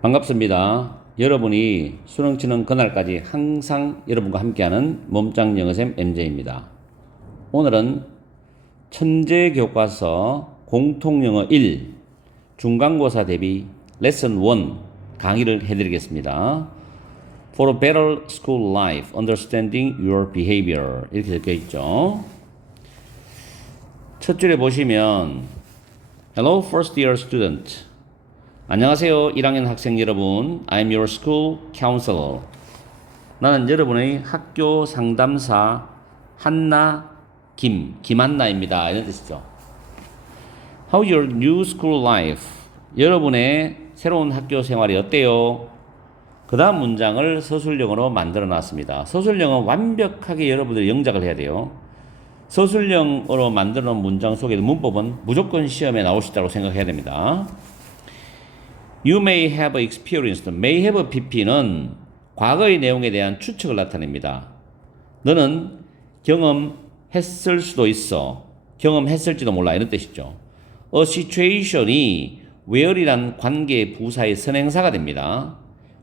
반갑습니다. 여러분이 수능 치는 그날까지 항상 여러분과 함께하는 몸짱 영어쌤 MJ입니다. 오늘은 천재 교과서 공통영어 1 중간고사 대비 레슨 1 강의를 해드리겠습니다. For a better school life, understanding your behavior 이렇게 적혀 있죠. 첫 줄에 보시면 Hello first year student. 안녕하세요 1학년 학생 여러분. I'm your school counselor. 나는 여러분의 학교 상담사 김한나입니다. 이런 뜻이죠. How your new school life? 여러분의 새로운 학교 생활이 어때요? 그 다음 문장을 서술형으로 만들어 놨습니다. 서술형은 완벽하게 여러분들이 영작을 해야 돼요. 서술형으로 만들어 놓은 문장 속의 문법은 무조건 시험에 나올 수 있다고 생각해야 됩니다. You may have experienced. May have pp는 과거의 내용에 대한 추측을 나타냅니다. 너는 경험했을 수도 있어. 경험했을지도 몰라. 이런 뜻이죠. A situation이 where이란 관계 부사의 선행사가 됩니다.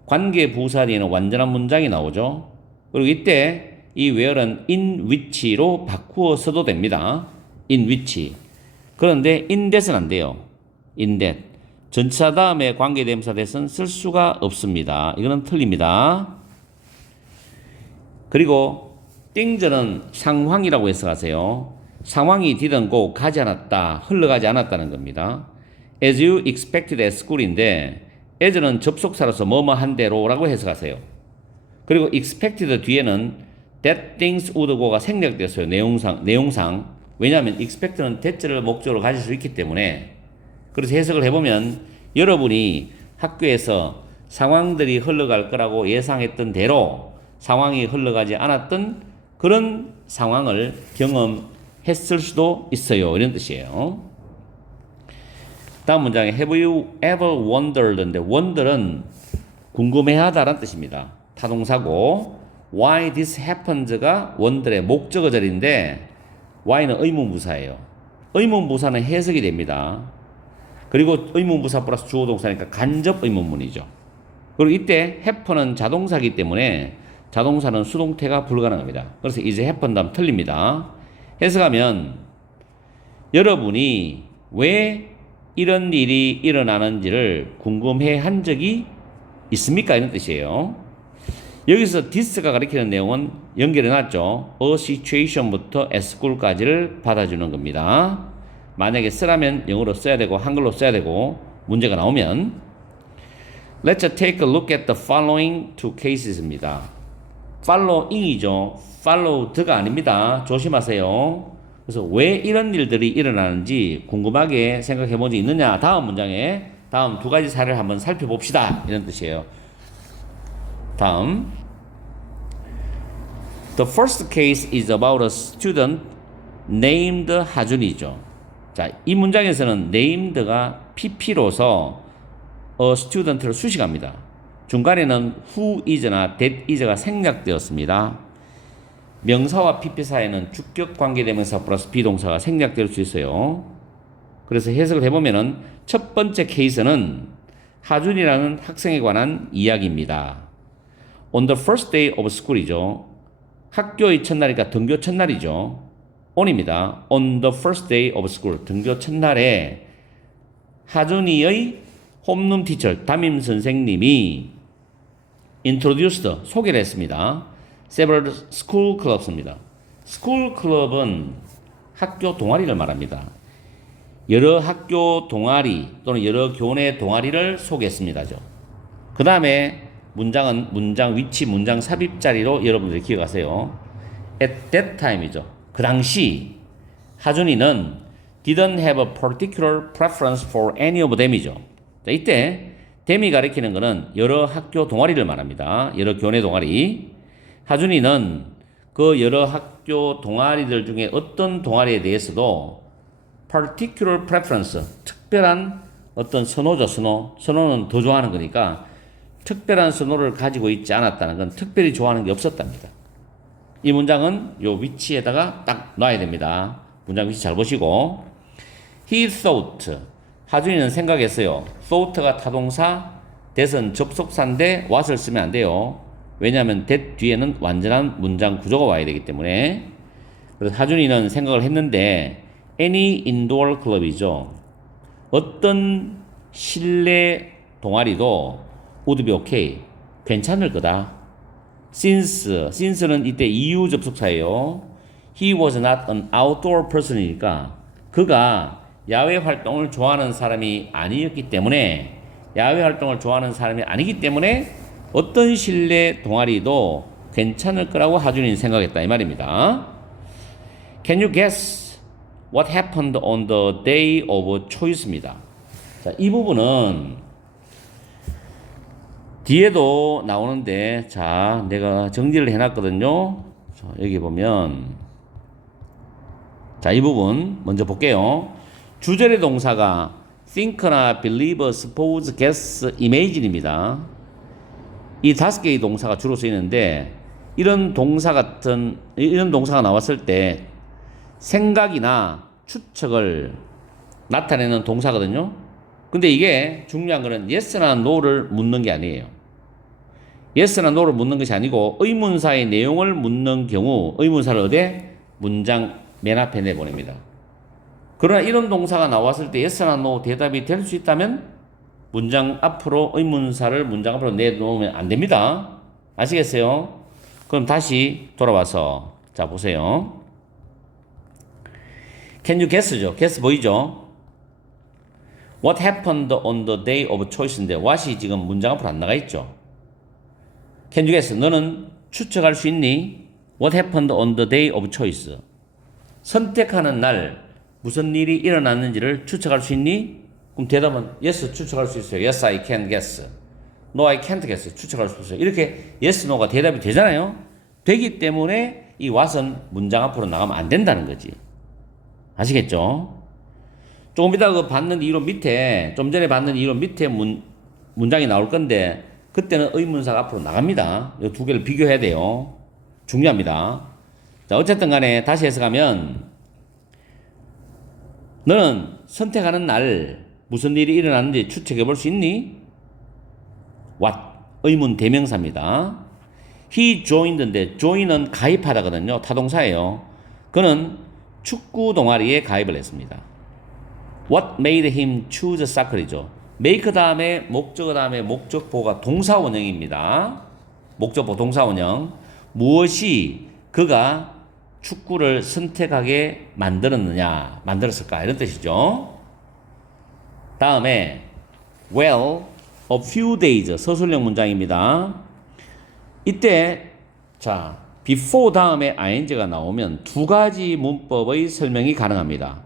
관계 부사 뒤에는 완전한 문장이 나오죠. 그리고 이때 이 where는 in which로 바꾸어 써도 됩니다. in which. 그런데 in that은 안 돼요. in that. 전치사 다음에 관계대명사 that은 쓸 수가 없습니다. 이거는 틀립니다. 그리고 띵절은 상황이라고 해석하세요. 상황이 didn't go, 가지 않았다, 흘러가지 않았다는 겁니다. As you expected at school인데 as는 접속사로서 뭐뭐 한 대로라고 해석하세요. 그리고 expected 뒤에는 that things would go가 생략됐어요. 내용상. 왜냐하면 expect는 that를 목적으로 가질 수 있기 때문에. 그래서 해석을 해보면 여러분이 학교에서 상황들이 흘러갈 거라고 예상했던 대로 상황이 흘러가지 않았던 그런 상황을 경험했을 수도 있어요. 이런 뜻이에요. 다음 문장에 Have you ever wondered인데 wonder은 궁금해하다라는 뜻입니다. 타동사고 Why this happens가 wonder의 목적어절인데 Why는 의문부사예요. 의문부사는 해석이 됩니다. 그리고 의문부사 플러스 주어동사니까 간접 의문문이죠. 그리고 이때 happen은 자동사이기 때문에 자동사는 수동태가 불가능합니다. 그래서 이제 happen 다음 틀립니다. 해석하면 여러분이 왜 이런 일이 일어나는지를 궁금해 한 적이 있습니까? 이런 뜻이에요. 여기서 this가 가리키는 내용은 연결해 놨죠. A situation부터 at school까지를 받아주는 겁니다. 만약에 쓰라면 영어로 써야 되고 한글로 써야 되고 문제가 나오면 Let's take a look at the following two cases입니다. following이죠. followed가 아닙니다. 조심하세요. 그래서 왜 이런 일들이 일어나는지 궁금하게 생각해 본 적 있느냐. 다음 문장에 다음 두 가지 사례를 한번 살펴봅시다. 이런 뜻이에요. 다음 The first case is about a student named 하준이죠. 자, 이 문장에서는 named가 pp로서 a student를 수식합니다. 중간에는 who is나 that is가 생략되었습니다. 명사와 pp 사이에는 주격 관계대명사 플러스 비동사가 생략될 수 있어요. 그래서 해석을 해보면은 첫 번째 케이스는 하준이라는 학생에 관한 이야기입니다. On the first day of school이죠. 학교의 첫날이니까 등교 첫날이죠. on입니다. On the first day of school. 등교 첫날에 하준이의 홈룸 티처, 담임 선생님이 introduced, 소개를 했습니다. several school clubs입니다. school club은 학교 동아리를 말합니다. 여러 학교 동아리 또는 여러 교내 동아리를 소개했습니다죠. 그 다음에 문장은 문장 위치, 문장 삽입 자리로 여러분들이 기억하세요. At that time이죠. 그 당시 하준이는 didn't have a particular preference for any of them이죠. 자, 이때 them이 가리키는 것은 여러 학교 동아리를 말합니다. 여러 교내 동아리. 하준이는 그 여러 학교 동아리들 중에 어떤 동아리에 대해서도 particular preference, 특별한 어떤 선호죠. 선호는 더 좋아하는 거니까 특별한 선호를 가지고 있지 않았다는 건 특별히 좋아하는 게 없었답니다. 이 문장은 요 위치에다가 딱 놔야 됩니다. 문장 위치 잘 보시고 He thought 하준이는 생각했어요. thought가 타동사 that은 접속사인데 what을 쓰면 안 돼요. 왜냐하면 that 뒤에는 완전한 문장 구조가 와야 되기 때문에. 그래서 하준이는 생각을 했는데 any indoor club이죠. 어떤 실내 동아리도 would be okay. 괜찮을 거다. since는 이때 이유 접속사예요. He was not an outdoor person이니까 그가 야외 활동을 좋아하는 사람이 아니었기 때문에 야외 활동을 좋아하는 사람이 아니기 때문에 어떤 실내 동아리도 괜찮을 거라고 하준이는 생각했다 이 말입니다. Can you guess what happened on the day of choice입니다. 자, 이 부분은 뒤에도 나오는데 자, 내가 정리를 해놨거든요. 자, 여기 보면 자, 이 부분 먼저 볼게요. 주절의 동사가 think나 believe, suppose, guess, imagine입니다. 이 5개의 동사가 주로 쓰이는데 이런 동사가 나왔을 때 생각이나 추측을 나타내는 동사거든요. 근데 이게 중요한 거는 yes나 no를 묻는 게 아니에요. yes나 no를 묻는 것이 아니고 의문사의 내용을 묻는 경우 의문사를 어디에? 문장 맨 앞에 내보냅니다. 그러나 이런 동사가 나왔을 때 yes나 no 대답이 될 수 있다면 문장 앞으로 의문사를 문장 앞으로 내놓으면 안 됩니다. 아시겠어요? 그럼 다시 돌아와서 자 보세요. Can you guess죠? guess 보이죠? What happened on the day of choice인데 what이 지금 문장 앞으로 안 나가 있죠? Can you guess? 너는 추측할 수 있니? What happened on the day of choice? 선택하는 날 무슨 일이 일어났는지를 추측할 수 있니? 그럼 대답은 yes, 추측할 수 있어요. Yes, I can guess. No, I can't guess. 추측할 수 있어요. 이렇게 yes, no가 대답이 되잖아요. 되기 때문에 이 what은 문장 앞으로 나가면 안 된다는 거지. 아시겠죠? 조금 이따 그 받는 이론 밑에 좀 전에 받는 이론 밑에 문장이 나올 건데 그때는 의문사가 앞으로 나갑니다. 이 두 개를 비교해야 돼요. 중요합니다. 자, 어쨌든 간에 다시 해석하면 너는 선택하는 날 무슨 일이 일어났는지 추측해 볼 수 있니? What? 의문 대명사입니다. He joined인데 join은 가입하다거든요. 타동사예요. 그는 축구 동아리에 가입을 했습니다. What made him choose soccer이죠. make 다음에 목적어 다음에 목적보가 동사원형입니다. 목적보 동사원형. 무엇이 그가 축구를 선택하게 만들었을까 이런 뜻이죠. 다음에 well, a few days 서술형 문장입니다. 이때 자 before 다음에 ing가 나오면 두 가지 문법의 설명이 가능합니다.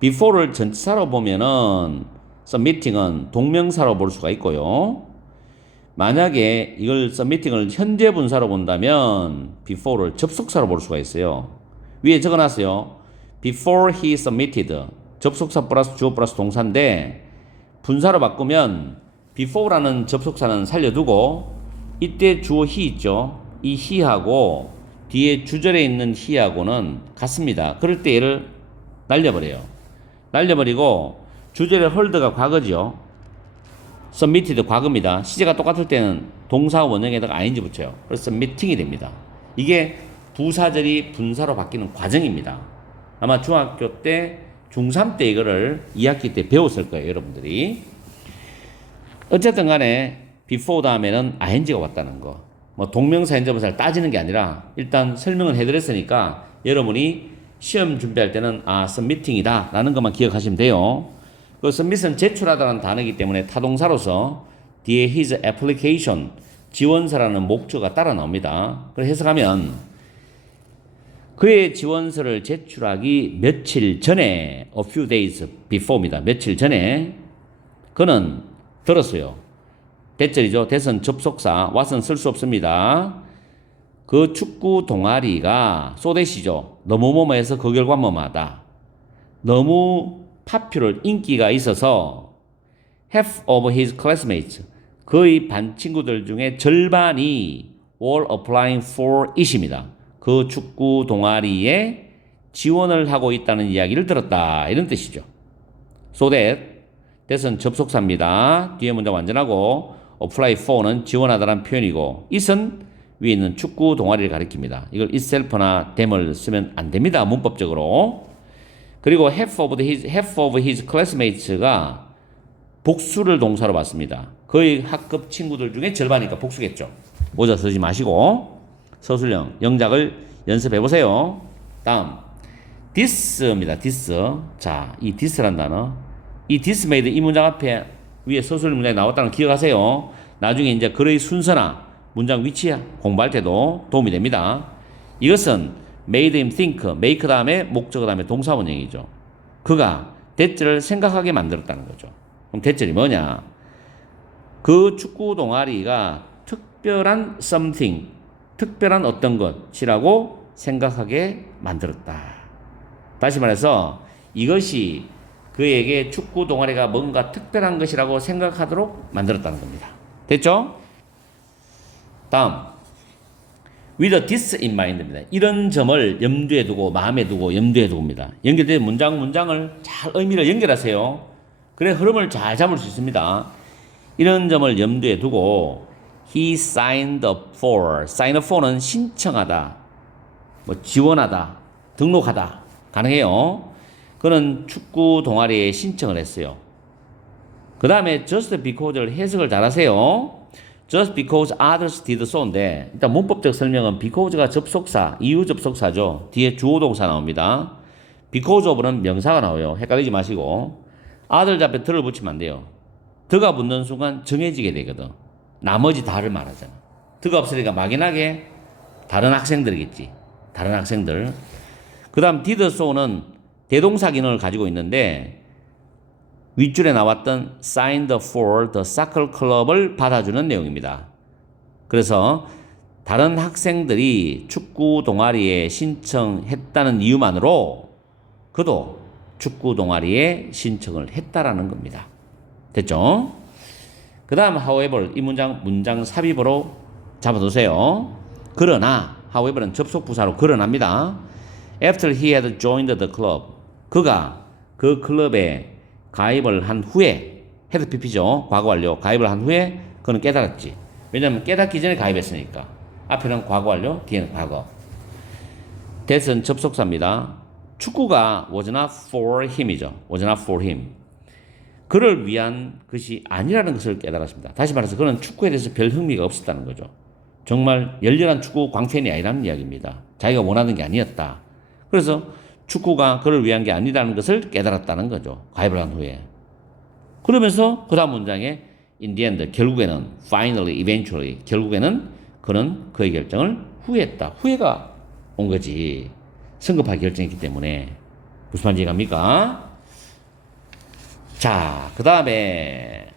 before를 전치사로 보면은 submitting은 동명사로 볼 수가 있고요. 만약에 이걸 submitting을 현재 분사로 본다면 before를 접속사로 볼 수가 있어요. 위에 적어놨어요. before he submitted 접속사 플러스 주어 플러스 동사인데 분사로 바꾸면 before라는 접속사는 살려두고 이때 주어 he 있죠. 이 he하고 뒤에 주절에 있는 he하고는 같습니다. 그럴 때 얘를 날려버리고 주절의 hold가 과거죠. submitted 과거입니다. 시제가 똑같을 때는 동사 원형에다가 ing 붙여요. 그래서 submitting이 됩니다. 이게 부사절이 분사로 바뀌는 과정입니다. 아마 중학교 때 중3 때 이거를 2학기 때 배웠을 거예요. 여러분들이. 어쨌든 간에 before 다음에는 ing가 왔다는 거. 뭐 동명사 현재분사를 따지는 게 아니라 일단 설명을 해드렸으니까 여러분이 시험 준비할 때는 submitting이다 라는 것만 기억하시면 돼요. 그 submit은 제출하다는 단어이기 때문에 타동사로서 뒤에 his application 지원서라는 목적어가 따라 나옵니다. 그래서 해석하면 그의 지원서를 제출하기 며칠 전에 a few days before입니다. 며칠 전에 그는 들었어요. 대절이죠. 대선 접속사 what은 쓸 수 없습니다. 그 축구 동아리가 소댓이죠. 너무 뭐뭐해서 그 결과 뭐뭐하다. 너무 popular 인기가 있어서 half of his classmates 그의 반 친구들 중에 절반이 were applying for it입니다. 그 축구 동아리에 지원을 하고 있다는 이야기를 들었다. 이런 뜻이죠. So that that은 접속사입니다. 뒤에 문장 완전하고 apply for는 지원하다라는 표현이고 it은 위에 있는 축구 동아리를 가리킵니다. 이걸 itself나 them을 쓰면 안 됩니다. 문법적으로. 그리고 half of his classmates가 복수를 동사로 봤습니다. 거의 학급 친구들 중에 절반이니까 복수겠죠. 모자 쓰지 마시고 서술형 영작을 연습해 보세요. 다음 this입니다. this. 자, 이 this란 단어. 이 this made 이 문장 앞에 위에 서술형 문장이 나왔다는 거 기억하세요. 나중에 이제 글의 순서나 문장 위치 공부할 때도 도움이 됩니다. 이것은 made him think, make 다음에 목적어 다음에 동사원형이죠. 그가 that를 생각하게 만들었다는 거죠. 그럼 that이 뭐냐? 그 축구 동아리가 특별한 something, 특별한 어떤 것이라고 생각하게 만들었다. 다시 말해서 이것이 그에게 축구 동아리가 뭔가 특별한 것이라고 생각하도록 만들었다는 겁니다. 됐죠? 다음 with this in mind입니다. 이런 점을 염두에 두고 마음에 두고 염두에 두고입니다. 연결된 문장을 잘 의미를 연결하세요. 그래 흐름을 잘 잡을 수 있습니다. 이런 점을 염두에 두고 he signed up for. sign up for는 신청하다, 뭐 지원하다, 등록하다 가능해요. 그는 축구 동아리에 신청을 했어요. 그 다음에 just because를 해석을 잘 하세요. just because others did so인데 일단 문법적 설명은 because가 접속사, 이유 접속사죠. 뒤에 주어 동사 나옵니다. because of는 명사가 나와요. 헷갈리지 마시고 others 앞에 더를 붙이면 안 돼요. 더가 붙는 순간 정해지게 되거든. 나머지 다를 말하잖아. 더가 없으니까 막연하게 다른 학생들이겠지. 다른 학생들. 그 다음 did so는 대동사 기능을 가지고 있는데 윗줄에 나왔던 signed for the soccer club을 받아주는 내용입니다. 그래서 다른 학생들이 축구 동아리에 신청했다는 이유만으로 그도 축구 동아리에 신청을 했다라는 겁니다. 됐죠? 그 다음 however 이 문장 삽입으로 잡아두세요. 그러나 however는 접속 부사로 그러나입니다. After he had joined the club 그가 그 클럽에 가입을 한 후에 헤드 PP죠. 과거 완료. 가입을 한 후에 그는 깨달았지. 왜냐하면 깨닫기 전에 가입했으니까. 앞에는 과거 완료, 뒤에는 과거. that은 접속사입니다. 축구가 was not for him이죠. was not for him. 그를 위한 것이 아니라는 것을 깨달았습니다. 다시 말해서 그는 축구에 대해서 별 흥미가 없었다는 거죠. 정말 열렬한 축구 광팬이 아니라는 이야기입니다. 자기가 원하는 게 아니었다. 그래서 축구가 그를 위한 게 아니라는 것을 깨달았다는 거죠. 가입을 한 후에. 그러면서 그 다음 문장에 in the end, 결국에는 finally, eventually, 결국에는 그는 그의 결정을 후회했다. 후회가 온 거지. 성급하게 결정했기 때문에. 무슨 말인지 이해갑니까? 자, 그 다음에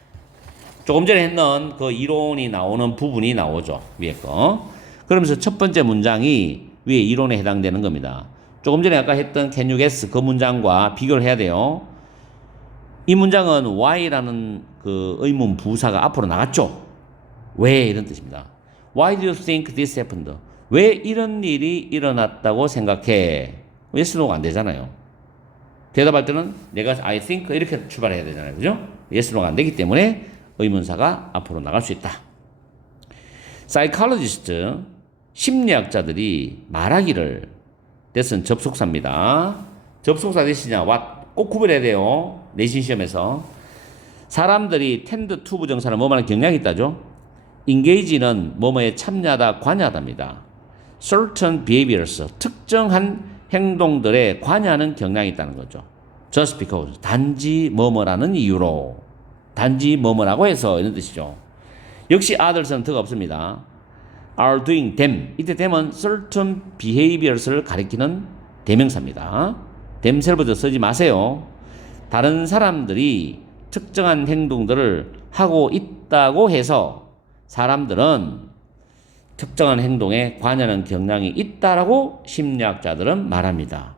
조금 전에 했던 그 이론이 나오는 부분이 나오죠. 위에 거. 그러면서 첫 번째 문장이 위에 이론에 해당되는 겁니다. 조금 전에 아까 했던 can you guess 그 문장과 비교를 해야 돼요. 이 문장은 why라는 그 의문 부사가 앞으로 나갔죠. 왜 이런 뜻입니다. Why do you think this happened? 왜 이런 일이 일어났다고 생각해? yes, no가 안 되잖아요. 대답할 때는 내가 I think 이렇게 출발해야 되잖아요. 그죠? yes, no가 안 되기 때문에 의문사가 앞으로 나갈 수 있다. psychologist, 심리학자들이 말하기를 that은 접속사입니다. 접속사 대신이냐 what 꼭 구별해야 돼요. 내신 시험에서. 사람들이 tend to 부정사는 뭐뭐하는 경향이 있다죠. engage는 뭐뭐에 참여하다, 관여하다입니다. certain behaviors, 특정한 행동들에 관여하는 경향이 있다는 거죠. just because, 단지 뭐뭐라는 이유로, 단지 뭐뭐라고 해서 이런 뜻이죠. 역시 others는 더가 없습니다. are doing them. 이때 them은 certain behaviors를 가리키는 대명사입니다. themselves 쓰지 마세요. 다른 사람들이 특정한 행동들을 하고 있다고 해서 사람들은 특정한 행동에 관여하는 경향이 있다라고 심리학자들은 말합니다.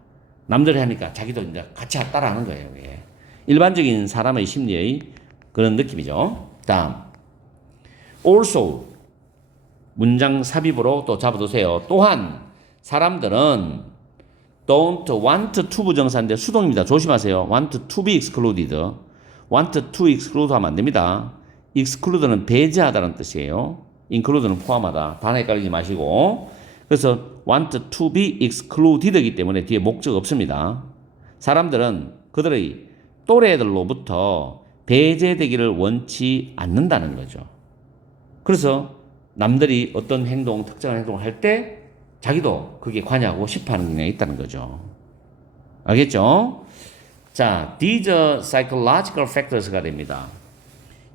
남들이 하니까 자기도 이제 같이 따라하는 거예요. 이게. 일반적인 사람의 심리의 그런 느낌이죠. 다음 also 문장 삽입으로 또 잡아두세요. 또한 사람들은 don't want to 부정사인데 수동입니다. 조심하세요. want to be excluded. want to exclude 하면 안 됩니다. exclude는 배제하다는 뜻이에요. include는 포함하다. 단어 헷갈리지 마시고. 그래서 want to be excluded이기 때문에 뒤에 목적 없습니다. 사람들은 그들의 또래들로부터 배제되기를 원치 않는다는 거죠. 그래서 남들이 어떤 행동, 특정한 행동을 할 때 자기도 그게 관여하고 싶어 하는 경향이 있다는 거죠. 알겠죠? 자, these psychological factors가 됩니다.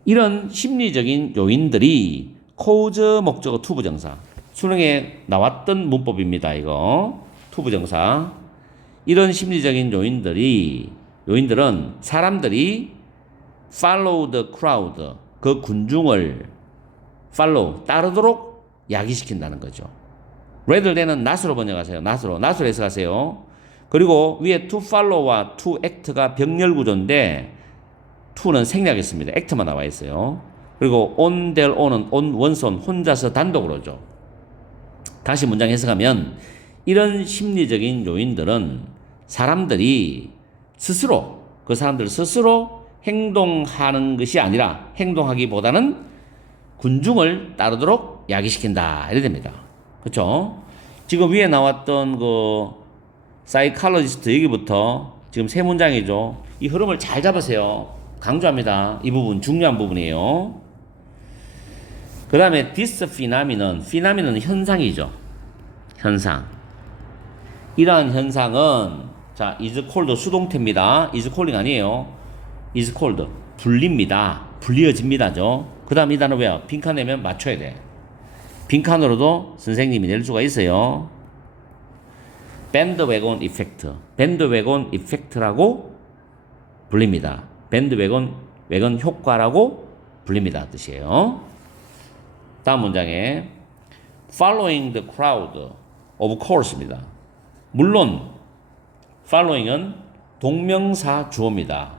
이런 심리적인 요인들이 cause 목적어 투부정사. 수능에 나왔던 문법입니다. 이거 투부정사. 이런 심리적인 요인들은 사람들이 follow the crowd, 그 군중을 follow, 따르도록 야기시킨다는 거죠. rather than은 not으로 번역하세요. not으로 해석하세요. 그리고 위에 to follow와 to act가 병렬 구조인데 to는 생략했습니다. act만 나와 있어요. 그리고 on their own은 on 원손 혼자서 단독으로죠. 다시 문장 해석하면 이런 심리적인 요인들은 사람들이 스스로 그 사람들 스스로 행동하는 것이 아니라 행동하기보다는 군중을 따르도록 야기시킨다. 이래 됩니다. 그렇죠? 지금 위에 나왔던 그 사이칼로지스트 여기부터 지금 세 문장이죠. 이 흐름을 잘 잡으세요. 강조합니다. 이 부분 중요한 부분이에요. 그 다음에 this phenomenon 현상이죠. 현상. 이러한 현상은 자 is called 수동태입니다. is calling 아니에요. is called 불립니다. 불리어집니다죠. 그 다음 이 단어 왜요? 빈칸 내면 맞춰야 돼. 빈칸으로도 선생님이 낼 수가 있어요. 밴드웨건 이펙트. 밴드웨건 이펙트라고 불립니다. 밴드웨건 효과라고 불립니다. 뜻이에요. 다음 문장에 following the crowd of course입니다. 물론 following은 동명사 주어입니다.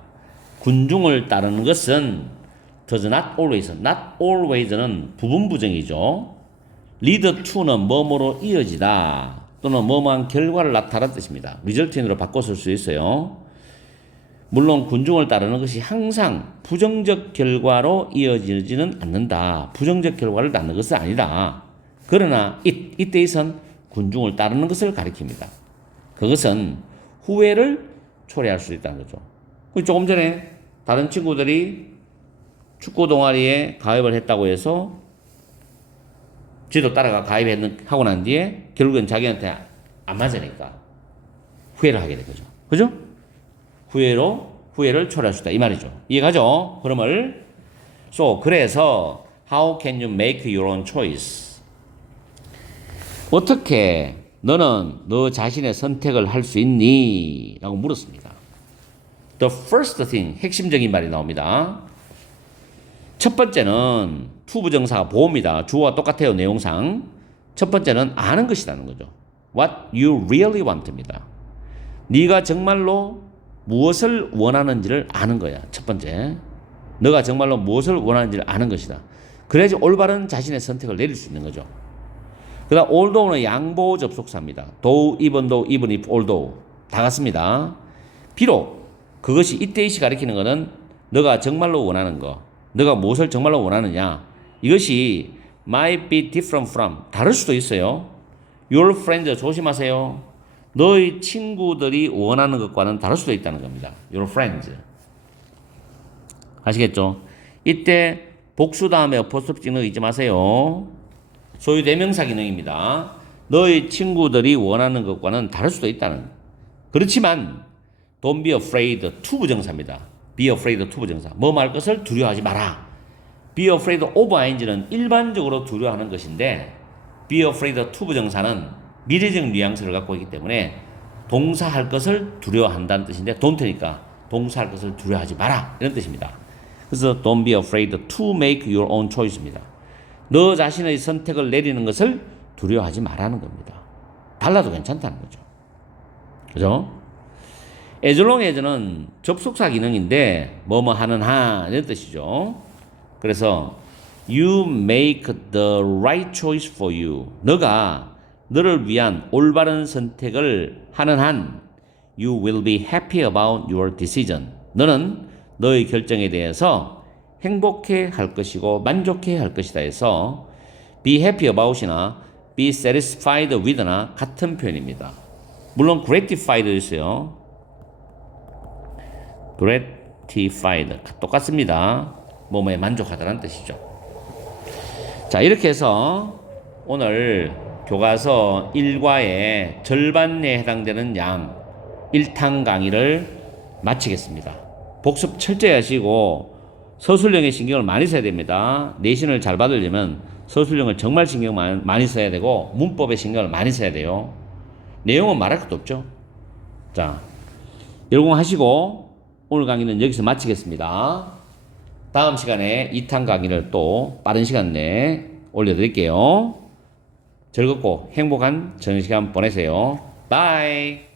군중을 따르는 것은 does not always는 부분부정이죠. lead to는 뭐뭐로 이어지다 또는 뭐뭐한 결과를 나타내는 뜻입니다. result인으로 바꿔 쓸 수 있어요. 물론 군중을 따르는 것이 항상 부정적 결과로 이어지지는 않는다. 부정적 결과를 낳는 것은 아니다. 그러나 이때에선 군중을 따르는 것을 가리킵니다. 그것은 후회를 초래할 수 있다는 거죠. 조금 전에 다른 친구들이 축구 동아리에 가입을 했다고 해서 지도 따라가 가입하고 난 뒤에 결국엔 자기한테 안 맞으니까 후회를 하게 된 거죠. 그죠? 후회를 초래할 수 있다. 이 말이죠. 이해가죠? 흐름을. 그래서 how can you make your own choice? 어떻게 너는 너 자신의 선택을 할 수 있니? 라고 물었습니다. The first thing, 핵심적인 말이 나옵니다. 첫 번째는 투부정사가 보호입니다. 주어와 똑같아요. 내용상. 첫 번째는 아는 것이라는 거죠. What you really want입니다. 네가 정말로 무엇을 원하는지를 아는 거야. 첫 번째. 너가 정말로 무엇을 원하는지를 아는 것이다. 그래야지 올바른 자신의 선택을 내릴 수 있는 거죠. 그 다음 although는 양보 접속사입니다. though, even if, although 다 같습니다. 비록 그것이 이때이시 가리키는 것은 너가 정말로 원하는 거, 너가 무엇을 정말로 원하느냐, 이것이 might be different from, 다를 수도 있어요. your friends, 조심하세요. 너의 친구들이 원하는 것과는 다를 수도 있다는 겁니다. your friends. 아시겠죠? 이때 복수 다음에 어퍼스트로피 찍는 거 잊지 마세요. 소유 대명사 기능입니다. 너의 친구들이 원하는 것과는 다를 수도 있다는. 그렇지만 don't be afraid 투부정사입니다. be afraid 투부정사. 뭐 말 것을 두려워하지 마라. be afraid of ing는 일반적으로 두려워하는 것인데 be afraid 투부정사는 미래적 뉘앙스를 갖고 있기 때문에 동사할 것을 두려워한다는 뜻인데 don't니까 동사할 것을 두려워하지 마라 이런 뜻입니다. 그래서 don't be afraid to make your own choice입니다. 너 자신의 선택을 내리는 것을 두려워하지 말라는 겁니다. 달라도 괜찮다는 거죠. 그죠? as long as는 접속사 기능인데 뭐뭐 하는 한 이런 뜻이죠. 그래서 you make the right choice for you. 너가 너를 위한 올바른 선택을 하는 한 you will be happy about your decision. 너는 너의 결정에 대해서 행복해 할 것이고 만족해 할 것이다 해서 be happy about이나 be satisfied with나 같은 표현입니다. 물론 gratified도 있어요. gratified 똑같습니다. 몸에 만족하다는 뜻이죠. 자, 이렇게 해서 오늘 교과서 1과의 절반에 해당되는 양 1탄 강의를 마치겠습니다. 복습 철저히 하시고 서술형에 신경을 많이 써야 됩니다. 내신을 잘 받으려면 서술형을 정말 신경 많이 써야 되고 문법에 신경을 많이 써야 돼요. 내용은 말할 것도 없죠. 자, 열공하시고 오늘 강의는 여기서 마치겠습니다. 다음 시간에 2탄 강의를 또 빠른 시간 내에 올려드릴게요. 즐겁고 행복한 저녁 시간 보내세요. 바이.